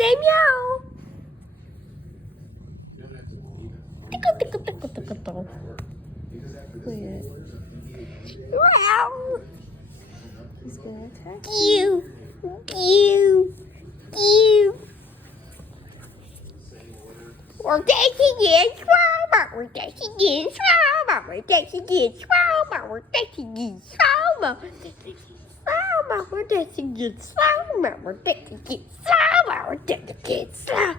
Say meow. Tickle, tickle, tickle, tickle, tickle. Look at it. Wow. He's gonna attack you. You. We're dancing in Swama. We're dancing in Swama. We're dancing in Swama. We're dancing in Swama. We're dancing in Swama. We're dancing in Swama. We're dancing in Swama.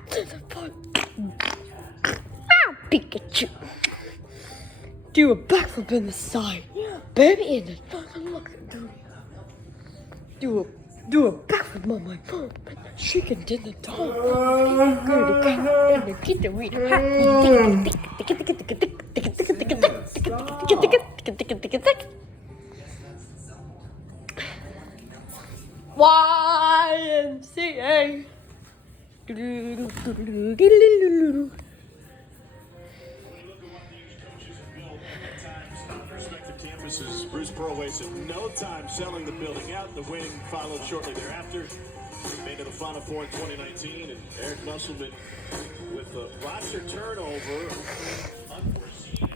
Wow, Pikachu. Do a backflip in the side. Baby in the look at you. Do a backflip, mama. She can do the dog. Go to cow and the kid to read her hat. YMCA. Bruce Pearl wasted no time selling the building out. The win followed shortly thereafter. Made to the Final Four in 2019, and Eric Musselman with a roster turnover. Unforeseen.